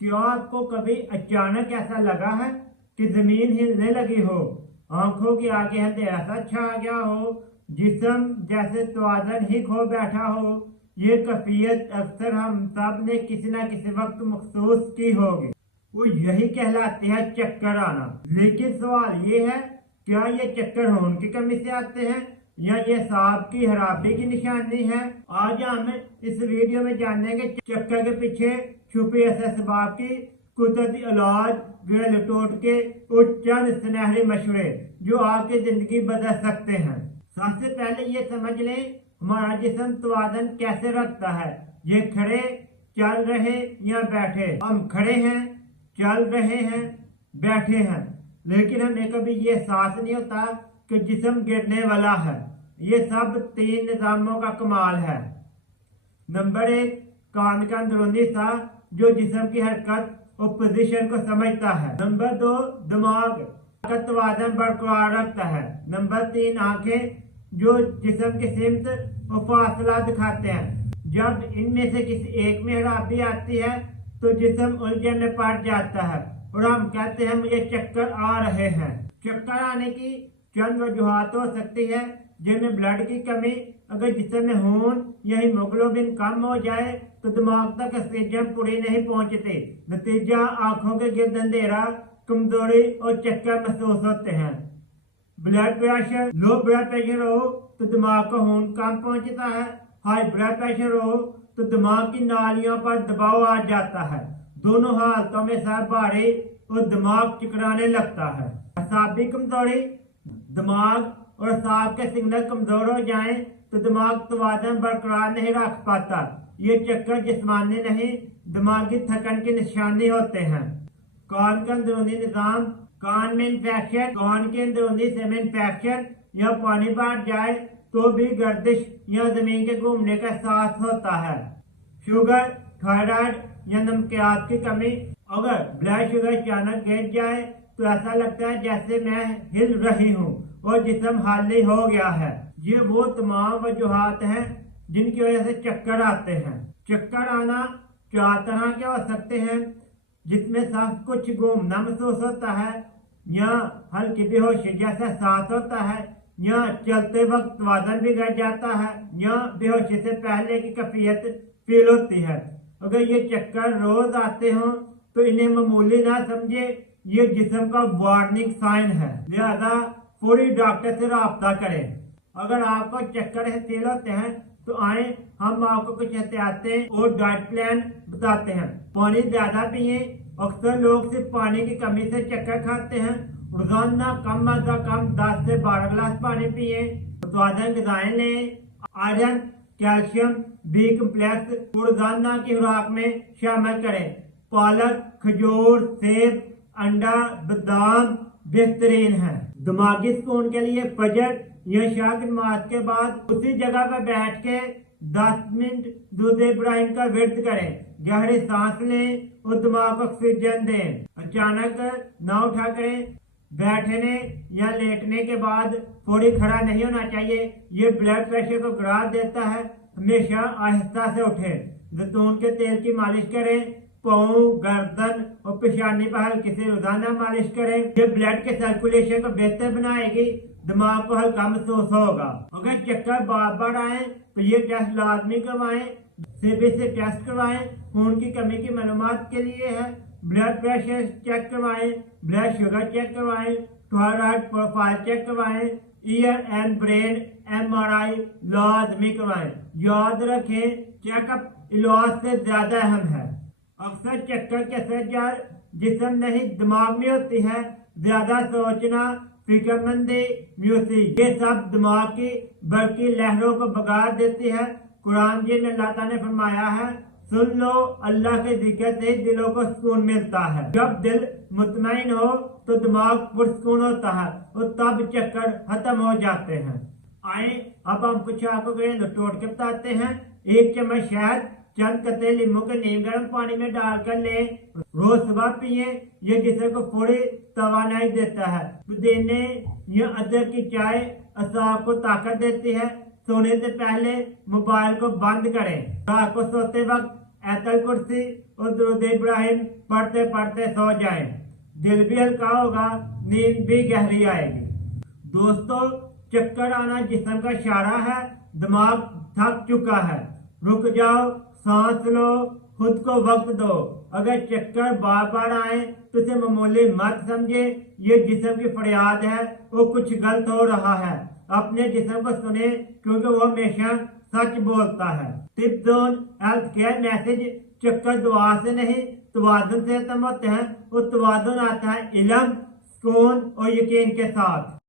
क्या आपको कभी अचानक ऐसा लगा है कि जमीन हिलने लगी हो, आंखों के आगे अंधेरा सा छा गया हो, जिस्म जैसे तवाज़ुन ही खो बैठा हो? ये कैफियत अक्सर हम सब ने किसी न किसी वक्त महसूस की होगी। वो यही कहलाते हैं चक्कर आना। लेकिन सवाल ये है, क्या ये चक्कर खून की कमी से आते हैं या ये सांप की खराबी की निशानी है? आज हम इस वीडियो में जानेंगे चक्कर के पीछे छुपे असबाब की कुदरती इलाज, बिना लटोट के और चंद सुनहरे मशवरे जो आपकी जिंदगी बदल सकते हैं। सबसे पहले ये समझ लें, हमारा जिस्म तवाज़ुन कैसे रखता है। ये खड़े, चल रहे या बैठे। हम खड़े हैं, चल रहे हैं, बैठे हैं, लेकिन हमें कभी ये एहसास नहीं होता कि जिस्म गिरने वाला है। ये सब 3 निजामों का कमाल है। नंबर 1, कान का अंदरूनी हिस्सा जो जिस्म की हरकत और पोजीशन को समझता है। नंबर 2, दिमाग का तवाज़ुन बरकरार रखता है। नंबर 3, आंखें जो जिस्म की सिमत और फासला दिखाते हैं। जब इनमें से किसी एक में खराबी आती है तो जिस्म उलझन में पड़ जाता है और हम कहते हैं मुझे चक्कर आ रहे हैं। चक्कर आने की चंद वजूहात हो सकती है, जिनमें ब्लड की कमी, अगर जिस्म में खून या हीमोग्लोबिन कम हो जाए तो दिमाग तक ऑक्सीजन पूरी नहीं पहुंचती। नतीजा आंखों के गिर्द अंधेरा, कमजोरी और चक्कर महसूस होते हैं। Blood pressure, low blood pressure हो तो दिमाग को खून कम पहुंचता है। हाई ब्लड प्रेशर हो तो दिमाग की नालियों पर दबाव आ जाता है। दोनों हालतों में सर भारी और दिमाग चकराने लगता है। असाबी कमजोरी, दिमाग और असाब के सिग्नल कमजोर हो जाएं तो दिमाग तवाज़ुन बरकरार नहीं रख पाता। ये चक्कर जिस्मानी नहीं, दिमागी थकन की निशानी होते हैं। कान का अंदरूनी निजाम, कान में इंफेक्शन, कान के अंदरूनी हिस्से में इंफेक्शन या पानी भर जाए तो भी गर्दिश या जमीन के घूमने का एहसास होता है। शुगर, थायराइड या नमकियात की कमी, अगर ब्लड शुगर अचानक गिर जाए तो ऐसा लगता है जैसे मैं हिल रही हूँ और जिस्म खाली हो गया है। ये वो तमाम वजूहात हैं जिनकी वजह से चक्कर आते हैं। चक्कर आना 4 तरह के हो सकते हैं, जिसमें सब कुछ घूमना महसूस होता है, या हल्की बेहोशी जैसा एहसास होता है, या चलते वक्त तवाज़ुन बिगड़ जाता है, या बेहोशी से पहले की कैफियत फील होती है। अगर ये चक्कर रोज आते हों तो इन्हें मामूली ना समझे, ये जिस्म का वार्निंग साइन है। लिहाजा फौरी डॉक्टर से रब्ता करें। अगर आपको चक्कर फील होते हैं तो आए, हम आपको कुछ एहतियातें और डाइट प्लान बताते हैं। पानी ज्यादा पिए। अक्सर लोग सिर्फ पानी की कमी से चक्कर खाते हैं। रोजाना कम अज कम 10 से 12 गिलास पानी पिए। तवाज़ुन ग़िज़ाएं लें। आयरन, कैल्शियम, बी कम्प्लेक्स रोजाना की खुराक में शामिल करें। पालक, खजूर, सेब, अंडा, बादाम बेहतरीन है। दिमागी सुकून के लिए फजर या शाह की नमाज के बाद उसी जगह पर बैठ के 10 मिनट दूध इब्राहिम का विर्द करें। गहरी सांस लें और दिमाग को ऑक्सीजन दें। अचानक ना उठा करें। बैठने या लेटने के बाद फौरी खड़ा नहीं होना चाहिए, ये ब्लड प्रेशर को गिरा देता है। हमेशा आहिस्ता से उठें। जैतून के तेल की मालिश करें। पाँव, गर्दन और पेशानी पर हल्की से रोजाना मालिश करें। ये ब्लड के सर्कुलेशन को बेहतर बनाएगी। दिमाग को हल्का महसूस होगा। अगर चक्कर बार बार आए तो ये टेस्ट लाजमी करवाएं। सीबी से टेस्ट करवाएं। खून की कमी की मालूमात के लिए है। ब्लड प्रेशर चेक करवाएं। ब्लड शुगर चेक करवाएं। थायराइड प्रोफाइल चेक करवाएं। ईयर एंड ब्रेन MRI लाजमी करवाएं। याद रखें, चेकअप इलाज से ज्यादा अहम है। अक्सर चक्कर के असर जिस्म नहीं दिमाग में होती है। ज्यादा सोचना, फिक्रमंदी, म्यूजिक, ये सब दिमाग की बल्कि लहरों को बिगाड़ देती है। कुरान जी में अल्लाह ताला ने फरमाया है, सुन लो, अल्लाह के जिक्र से दिलों को सुकून मिलता है। जब दिल मुतमईन हो तो दिमाग पुरसुकून होता है और तब चक्कर खत्म हो जाते हैं। आए, अब हम कुछ आपको घरेलू टोटके बताते हैं। 1 चम्मच शहद, चंद कतरे नींबू के नीम गर्म पानी में डालकर लें। रोज सुबह पिए। ये जिस्म को पूरी तवानाई देता है। पुदीने या अदरक की चाय असाब को ताकत देती है। सोने से पहले मोबाइल को बंद करें। रात को सोते वक्त आयतल कुर्सी और दुरूद इब्राहिम पढ़ते पढ़ते सो जाएं। दिल भी हल्का होगा, नींद भी गहरी आएगी। दोस्तों, चक्कर आना जिस्म का इशारा है, दिमाग थक चुका है। रुक जाओ, सांस लो, खुद को वक्त दो। अगर चक्कर बार बार आए तो इसे मामूली मत समझे, ये जिस्म की फरियाद है, वो कुछ गलत हो रहा है। अपने जिस्म को सुने, क्योंकि वो हमेशा सच बोलता है। Tip zone health care message: चक्कर दुआ से नहीं, तवाज़ुन से खत्म होते हैं। वो तवाज़ुन आता है इल्म, सुकून और यकीन के साथ।